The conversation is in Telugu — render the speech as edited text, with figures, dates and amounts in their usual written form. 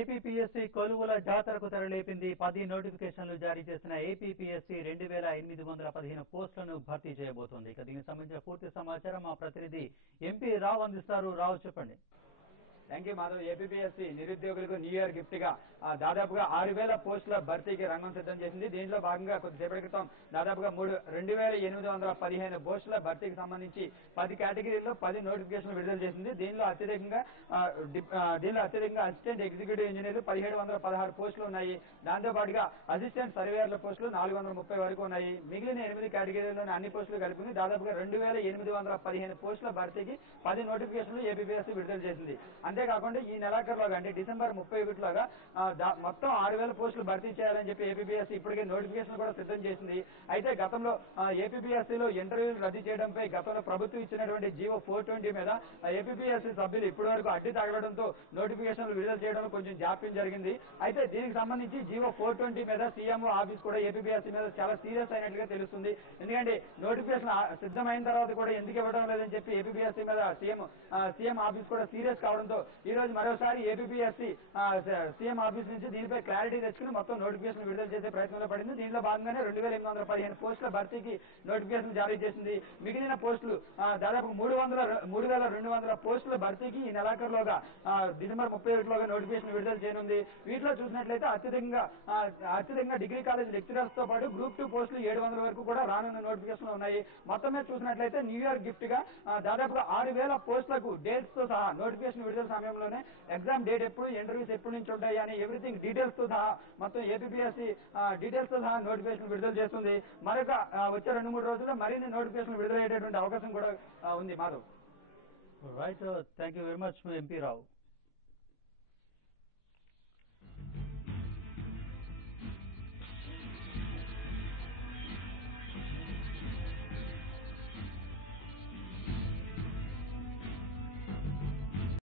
ఏపీపీఎస్సీ కొలువుల జాతరకు తెరలేపింది. 10 నోటిఫికేషన్లు జారీ చేసిన ఏపీపీఎస్సీ 2815 పోస్టులను భర్తీ చేయబోతోంది. ఇక దీనికి సంబంధించిన పూర్తి సమాచారం మా ప్రతినిధి ఎంపీ రావు అందిస్తారు. రావు, చెప్పండి. Thank you Madhav. ఏపీపీఎస్సీ నిరుద్యోగులకు న్యూ ఇయర్ గిఫ్ట్ గా దాదాపుగా 6000 పోస్టుల భర్తీకి రంగం సిద్ధం చేసింది. దీంట్లో భాగంగా కొద్దిసేపటి క్రితం దాదాపుగా 2815 పోస్టుల భర్తీకి సంబంధించి 10 కేటగిరీల్లో 10 నోటిఫికేషన్లు విడుదల చేసింది. దీనిలో అత్యధికంగా అసిస్టెంట్ ఎగ్జిక్యూటివ్ ఇంజనీర్లు 1716 పోస్టులు ఉన్నాయి. దాంతో పాటుగా అసిస్టెంట్ సర్వేయర్ల పోస్టులు 430 వరకు ఉన్నాయి. మిగిలిన 8 కేటగిరీల్లోని అన్ని పోస్టులు కలిపి దాదాపుగా 2815 పోస్టుల భర్తీకి 10 నోటిఫికేషన్లు ఏపీపీఎస్సీ విడుదల చేసింది. అంతేకాకుండా ఈ నెలాఖరులోగా అంటే డిసెంబర్ 31లోగా మొత్తం 6000 పోస్టులు భర్తీ చేయాలని చెప్పి ఏపీపీఎస్సీ ఇప్పటికే నోటిఫికేషన్ కూడా సిద్ధం చేసింది. అయితే గతంలో ఏపీపీఎస్సీలో ఇంటర్వ్యూలు రద్దు చేయడంపై గతంలో ప్రభుత్వం ఇచ్చినటువంటి జీవో 420 మీద ఏపీపీఎస్సీ సభ్యులు ఇప్పటి వరకు అడ్డు తగలడంతో నోటిఫికేషన్లు విడుదల చేయడంలో కొంచెం జాప్యం జరిగింది. అయితే దీనికి సంబంధించి జీవో 420 మీద సీఎంఓ ఆఫీస్ కూడా ఏపీపీఎస్సీ మీద చాలా సీరియస్ అయినట్లుగా తెలుస్తుంది. ఎందుకంటే నోటిఫికేషన్ సిద్ధమైన తర్వాత కూడా ఎందుకు ఇవ్వడం లేదని చెప్పి ఏపీపీఎస్సీ మీద సీఎం ఆఫీస్ కూడా సీరియస్ కావడంతో ఈ రోజు మరోసారి ఏపీపీఎస్సీ సీఎం ఆఫీస్ నుంచి దీనిపై క్లారిటీ తెచ్చుకుని మొత్తం నోటిఫికేషన్ విడుదల చేసే ప్రయత్నంలో పడింది. దీనిలో భాగంగానే 2815 పోస్టుల భర్తీకి నోటిఫికేషన్ జారీ చేసింది. మిగిలిన పోస్టులు దాదాపు 3200 పోస్టుల భర్తీకి ఈ నెలాఖరులోగా డిసెంబర్ 31లోగా నోటిఫికేషన్ విడుదల చేయనుంది. వీటిలో చూసినట్లయితే అత్యధికంగా డిగ్రీ కాలేజ్ లెక్చరర్స్ తో పాటు గ్రూప్ 2 పోస్టులు 700 వరకు కూడా రానున్న నోటిఫికేషన్ ఉన్నాయి. మొత్తం మీద చూసినట్లయితే న్యూ ఇయర్ గిఫ్ట్ గా దాదాపుగా 6000 పోస్టులకు డేట్స్ తో సహా నోటిఫికేషన్ విడుదల సమయంలోనే ఎగ్జామ్ డేట్ ఎప్పుడు, ఇంటర్వ్యూస్ ఎప్పటి నుంచి ఉంటాయి అని ఎవ్రీథింగ్ డీటెయిల్స్ తో సహా మొత్తం ఏపీపీఎస్సీ డీటెయిల్స్ తో సహా నోటిఫికేషన్ విడుదల చేస్తుంది. మరొక వచ్చే 2-3 రోజుల్లో మరిన్ని నోటిఫికేషన్ విడుదలయ్యేటటువంటి అవకాశం కూడా ఉంది. Madhav. Right, thank you very much MP Rao.